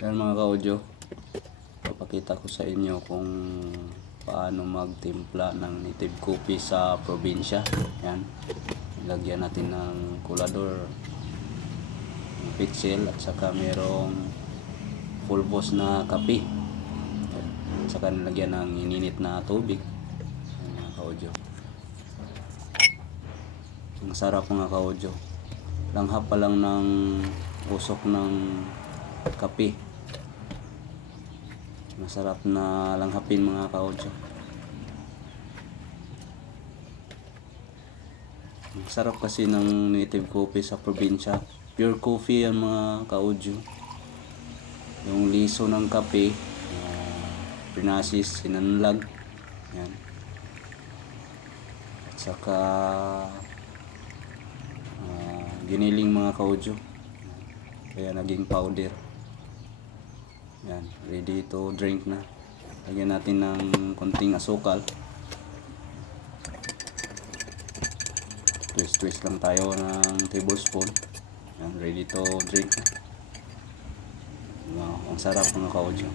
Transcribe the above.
Yan mga ka-audio, papakita ko sa inyo kung paano magtimpla ng native coffee sa probinsya. Yan, ilagyan natin ng kulador, pitsil, at saka merong pulbos na kape, at saka nilagyan ng ininit na tubig. Yan mga ka-audio, ang sarap mga ka-audio. Langhap pa lang ng usok ng kape, masarap na langhapin mga ka-audio. Ang sarap kasi ng native coffee sa probinsya. Pure coffee yan mga ka-audio. Yung liso ng kape, pinasis, sinanlag. Yan. At saka giniling mga ka-audio. Kaya naging powder. Yan, ready to drink na. Lagyan natin ng konting asukal. Twist lang tayo ng tablespoon. Yan, ready to drink na. Wow, ang sarap mga ka-audio.